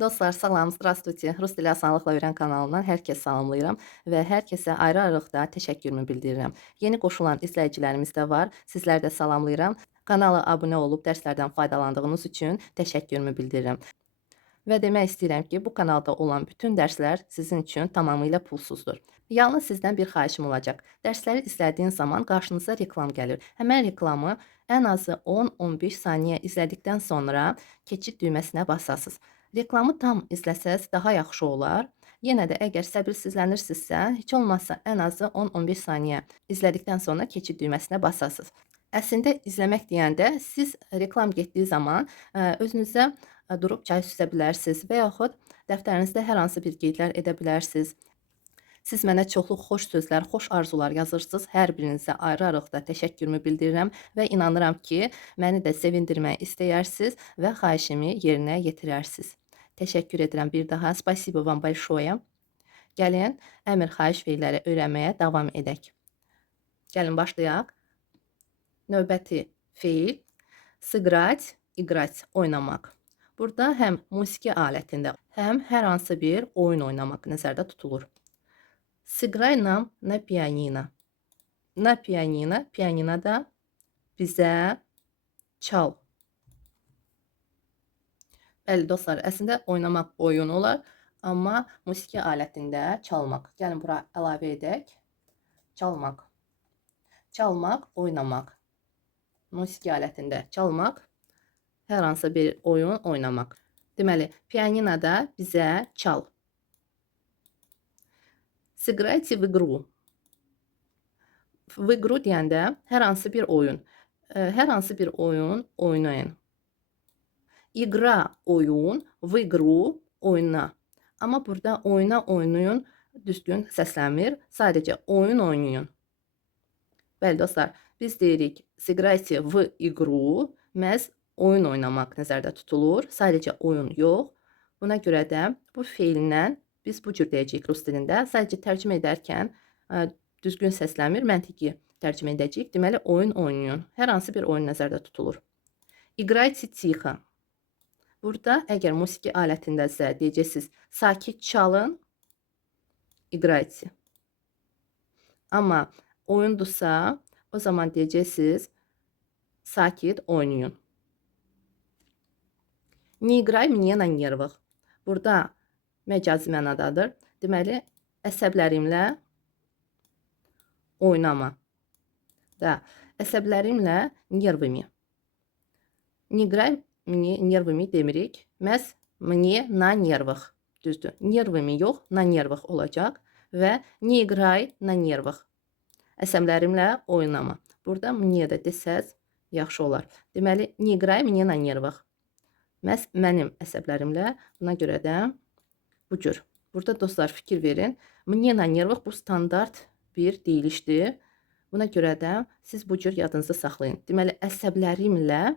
Dostlar, salam, zdravstvuyte. Rus dili asanlıqla öyrən kanalından hər kəs salamlayıram və hər kəsə ayrı-ayrılıqda təşəkkürümü bildirirəm. Yeni qoşulan izləyicilərimiz də var. Sizləri də salamlayıram. Kanala abunə olub dərslərdən faydalandığınız üçün təşəkkürümü bildirirəm. Və demək istəyirəm ki, bu kanalda olan bütün dərslər sizin üçün tamamilə pulsuzdur. Yalnız sizdən bir xahişim olacaq. Dərsləri izlədiyin zaman qarşınıza reklam gəlir. Həmən reklamı ən azı 10-15 saniyə izlədikdən sonra keçid düyməsinə basasınız. Reklamı tam izləsəz daha yaxşı olar. Yenə də əgər səbirsizlənirsinizsə, heç olmazsa ən azı 10-15 saniyə izlədikdən sonra keçid düyməsinə basasınız. Əslində izləmək deyəndə siz reklam getdiyi zaman özünüzə durub çay süzə bilərsiniz və yaxud dəftərinizdə hər hansı bir qeydlər edə bilərsiniz. Siz mənə çoxlu xoş sözlər, xoş arzular yazırsınız. Hər birinizə ayrı-ayrılıqda təşəkkürümü bildirirəm və inanıram ki, məni də sevindirmək istəyirsiniz və xahişimi yerinə yetirərsiniz. Təşəkkür edirəm bir daha. Spasibo vam большое. Gəlin, əmr xahiş feilləri öyrənməyə davam edək. Gəlin başlayaq. Növbəti feil sыграть, играть, oynamaq. Burada həm musiqi alətində, həm hər hansı bir oyun oynamaq nəzərdə tutulur. Сыграй нам на pianino. Na pianino, pianinoda bizə çal. Bəli dostlar, əslində oynamaq oyun olar, amma musiqi alətində çalmaq. Gəlin bura əlavə edək. Çalmaq. Çalmaq, oynamaq. Musiqi alətində çalmaq, hər hansı bir oyun oynamaq. Deməli, pianinoda bizə çal. Сыграйте в игру. В игру deyəndə hər hansı bir oyun. Hər hansı bir oyun oynayın. İqra oyun, v igru oyna. Amma burada oyna oynayın düzgün səslənmir. Sadəcə oyun oynayın. Bəli dostlar, biz deyirik сыграйте в игру, məhz oyun oynamaq nəzərdə tutulur. Sadəcə oyun yox. Buna görə də bu feillə biz bu cür deyəcəyik rus dilində. Sadəcə tərcümə edərkən düzgün səslənmir, məntiqi tərcümə edəcəyik. Deməli, oyun oynayın. Hər hansı bir oyun nəzərdə tutulur. İqrayte tixo. Burada əgər musiqi alətindəsə deyəcəksiniz sakit çalın, iqrayte. Amma oyundursa, o zaman deyəcəksiniz sakit oynayın. Не играй мне на нервах. Burada məcazi mənadadır. Deməli, əsəblərimlə oynama. Da, əsəblərimlə nervimi. Не играй мне nervimi demirik. Məhz мне на нервах. Düzdür. Nervimi yox, на нервах olacaq və не играй на нервах. Əsəblərimlə oynama. Burada мне də desəz yaxşı olar. Deməli, не играй мне на нервах. Məhz mənim əsəblərimlə, buna görə də bu cür. Burada dostlar fikir verin. Мне на нервах bu standart bir deyilişdir. Buna görə də siz bu cür yadınızda saxlayın. Deməli, əsəblərimlə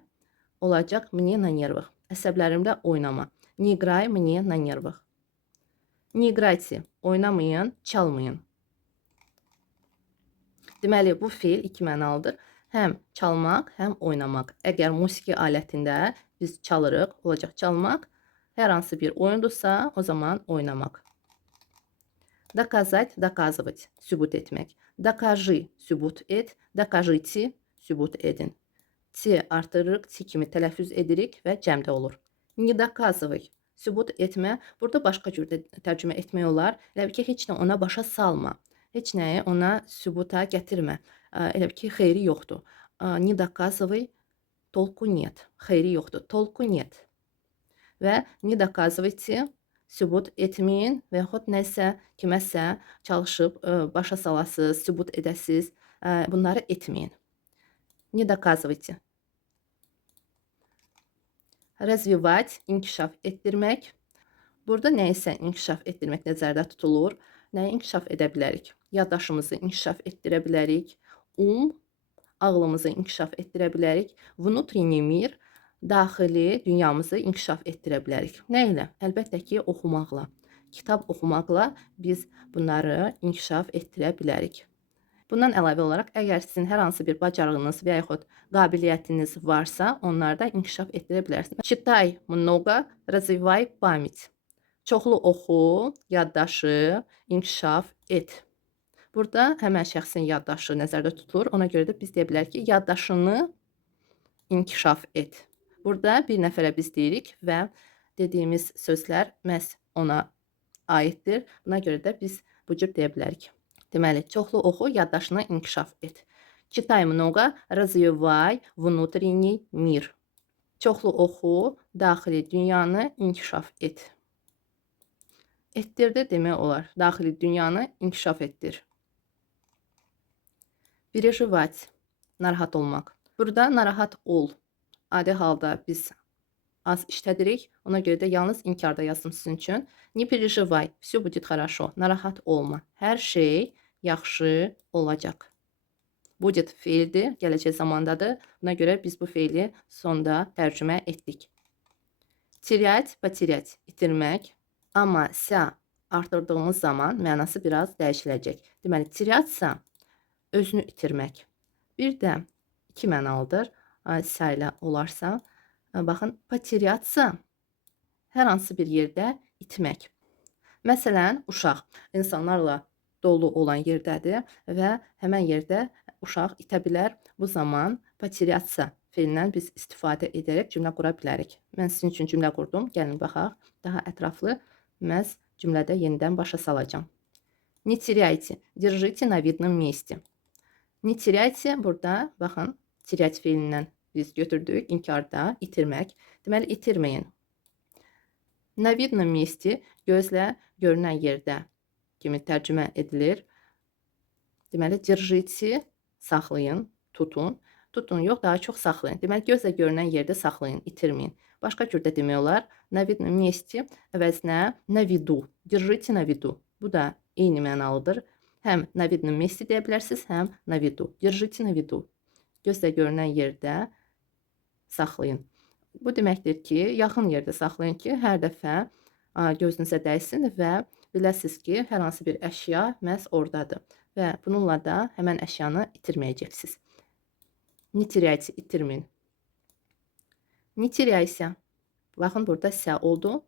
olacaq мне на нервах. Əsəblərimlə oynama. Не играй мне на нервах. Не играйте, oynamayın, çalmayın. Deməli, bu feil iki mənalıdır. Həm çalmaq, həm oynamaq. Əgər musiqi alətində biz çalırıq, olacaq çalmaq. Hər hansı bir oyundursa, o zaman oynamaq. Доказать, доказывать, sübut etmək. Докажи, sübut et. Докажите, sübut edin. T artırırıq, T kimi tələffüz edirik və cəmdə olur. Не доказывай, sübut etmə. Burada başqa cür də tərcümə etmək olar. Elə bil ki, heç nə ona başa salma. Heç nəyi ona sübuta gətirmə. Elə bil ki, xeyri yoxdur. Не доказывай, толку нет. Xeyri yoxdur. Толку нет. Və не доказывайте, sübut etməyin və yaxud nəsə, kiməsə çalışıb başa salasınız, sübut edəsiz. Bunları etməyin. Не доказывайте. Развивать, inkişaf etdirmək. Burada nəyisə inkişaf etdirmək nəzərdə tutulur. Nəyi inkişaf edə bilərik? Yaddaşımızı inkişaf etdirə bilərik. Ağlımızı inkişaf etdirə bilərik. Внутренний мир, daxili dünyamızı inkişaf etdirə bilərik. Nə ilə? Əlbəttə ki, oxumaqla. Kitab oxumaqla biz bunları inkişaf etdirə bilərik. Bundan əlavə olaraq, əgər sizin hər hansı bir bacarığınız və yaxud qabiliyyətiniz varsa, onları da inkişaf etdirə bilərsiniz. Читай много, развивай память. Çoxlu oxu, yaddaşı inkişaf et. Burada həmən şəxsin yaddaşı nəzərdə tutulur. Ona görə də biz deyə bilərik ki, yaddaşını inkişaf et. Burada bir nəfərə biz deyirik və dediyimiz sözlər məhz ona aiddir. Buna görə də biz bu cür deyə bilərik. Deməli, çoxlu oxu, yaddaşını inkişaf et. Читай много, развивай внутренний мир. Çoxlu oxu, daxili dünyanı inkişaf et. Etdirdi demək olar. Daxili dünyanı inkişaf etdir. Переживать, narahat olmaq. Burada narahat ol. Adi halda biz az işlədirik. Ona görə də yalnız inkarda yazdım sizin üçün. Не переживай, все будет хорошо. Narahat olma. Hər şey yaxşı olacaq. Будет feildir, gələcək zamandadır. Buna görə biz bu feili sonda tərcümə etdik. Терять, потерять, itirmək. Amma sə artırdığımız zaman mənası biraz dəyişiləcək. Deməli, теряться özünü itirmək. Bir də iki mənalıdır. Sə ilə olarsa. Baxın, потеряться hər hansı bir yerdə itmək. Məsələn, uşaq insanlarla dolu olan yerdədir və həmən yerdə uşaq itə bilər. Bu zaman потеряться feilindən biz istifadə edərək cümlə qura bilərik. Mən sizin üçün cümlə qurdum. Gəlin baxaq. Daha ətraflı məhz cümlədə yenidən başa salacağım. Не теряйте, держите на видном месте. Не теряйте burada baxın, терять feilindən biz götürdük. İnkarda itirmək. Deməli, itirməyin. На видном месте gözlə görünən yerdə kimi tərcümə edilir. Deməli, держите, saxlayın, tutun. Tutun yox, daha çox saxlayın. Deməli, gözlə görünən yerdə saxlayın, itirməyin. Başqa cürdə demək olar. На видном месте əvəzinə на виду. Держите на виду. Bu da eyni mənalıdır. Həm на видном месте deyə bilərsiniz, həm на виду. Держите на виду. Gözlə görünən yerdə saxlayın. Bu deməkdir ki, yaxın yerdə saxlayın ki, hər dəfə gözünüzə dəysin və biləsiniz ki, hər hansı bir əşya məhz oradadır. Və bununla da həmən əşyanı itirməyəcəksiniz. Не теряйте, itirməyin. Не теряйся. Baxın, burada sə oldu.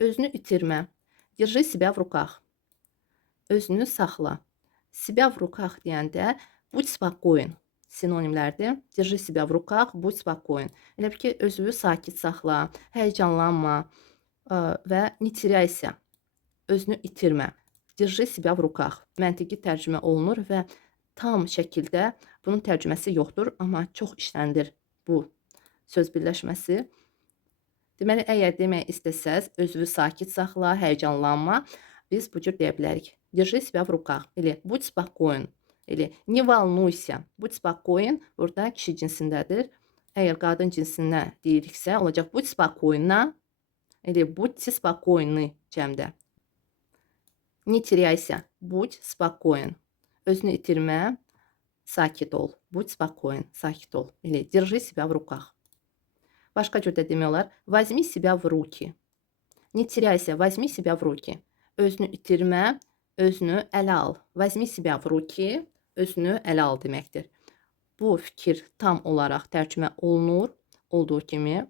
Özünü itirmə. Держи себя в руках. Özünü saxla. Себя в руках deyəndə будь спокоен. Sinonimlərdir. Держи себя в руках, будь спокоен. Elə bil ki, özünü sakit saxla, həyəcanlanma və не теряйся. Özünü itirmə. Держи себя в руках. Məntiqi tərcümə olunur və tam şəkildə bunun tərcüməsi yoxdur, amma çox işləndir bu söz birləşməsi. Deməli, əgər demək istəsəz, özünü sakit saxla, həyəcanlanma, biz bu cür deyə bilərik. Держи себя в руках. Elə будь спокоен. Elə не волнуйся. Будь спокоен. Burada kişi cinsindədir. Əgər qadın cinsinə deyiriksə, olacaq будь спокойна. Elə будьте спокойны cəmdə. Не теряйся. Будь спокоен. Özünü itirmə, sakit ol. Будь спокоен, sakit ol. Elə держи себя в руках. Başqa cürdə demək olar. Возьми себя в руки. Не теряйся, возьми себя в руки. Özünü itirmə, özünü ələ al. Возьми себя в руки, özünü ələ al deməkdir. Bu fikir tam olaraq tərcümə olunur. Olduğu kimi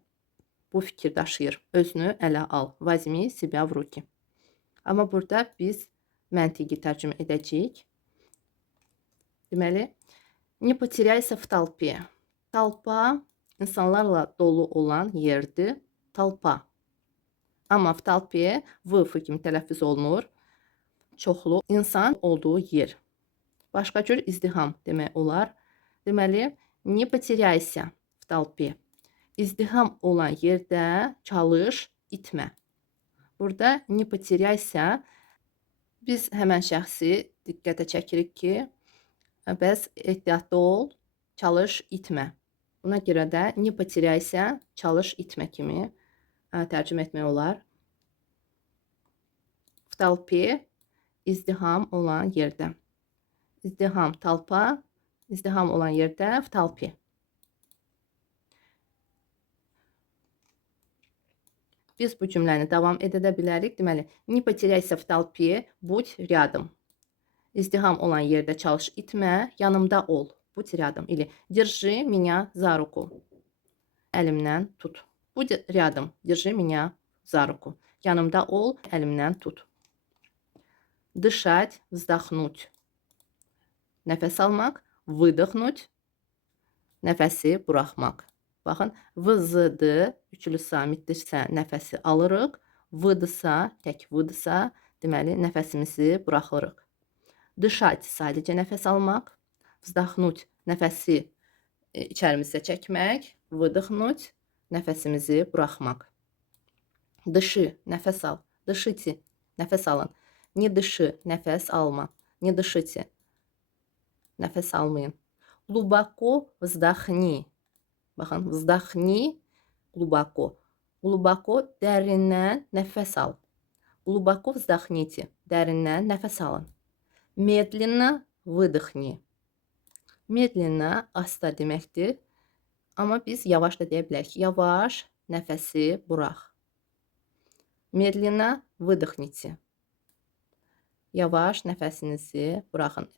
bu fikir daşıyır. Özünü ələ al. Возьми себя в руки. Amma burada biz məntiqi tərcümə edəcəyik. Deməli, не потеряйся в толпе. Толпа insanlarla dolu olan yerdir. Толпа. Amma в толпе v kimi tələffüz olunur. Çoxlu insan olduğu yer. Başqa cür izdiham demək olar. Deməli, не потеряйся в толпе. İzdiham olan yerdə çalış, itmə. Burada не потеряйся biz həmən şəxsi diqqətə çəkirik ki, bəs ehtiyatlı ol, çalış, itmə. Buna görə də не потеряйся, çalış, itmə kimi tərcümə etmək olar. В толпе izdiham olan yerdə. İzdiham, толпа, izdiham olan yerdə в толпе. Biz bu cümləni davam edə bilərik. Deməli, не потеряйся в толпе, будь рядом. İzdiham olan yerdə çalış, itmə, yanımda ol. Будь рядом. Или держи меня за руку. Əlimdən tut. Будь рядом. Держи меня за руку. Yanımda ol, əlimdən tut. Дышать, вздохнуть. Nəfəs almaq, выдохнуть. Nəfəsi buraxmaq. Baxın, vızdı, üçlü samitdirsə nəfəsi alırıq. Vıdısa, tək vıdısa, deməli nəfəsimizi buraxırıq. Dışать sadəcə nəfəs almaq. Vzdохнуть nəfəsi içərimizə çəkmək. Выдохнуть nəfəsimizi buraxmaq. Дыши nəfəs al. Дышите nəfəs alın. Не дыши nəfəs alma. Не дышите nəfəs almayın. Глубоко вздохни. Baxın, вздохни глубоко. Глубоко dərindən nəfəs al. Глубоко вздохните. Dərindən nəfəs alın. Медленно выдохни. Medlенно asta deməkdir. Amma biz yavaş da deyə bilərik. Yavaş nəfəsi burax. Медленно выдохните. Yavaş nəfəsinizi buraxın.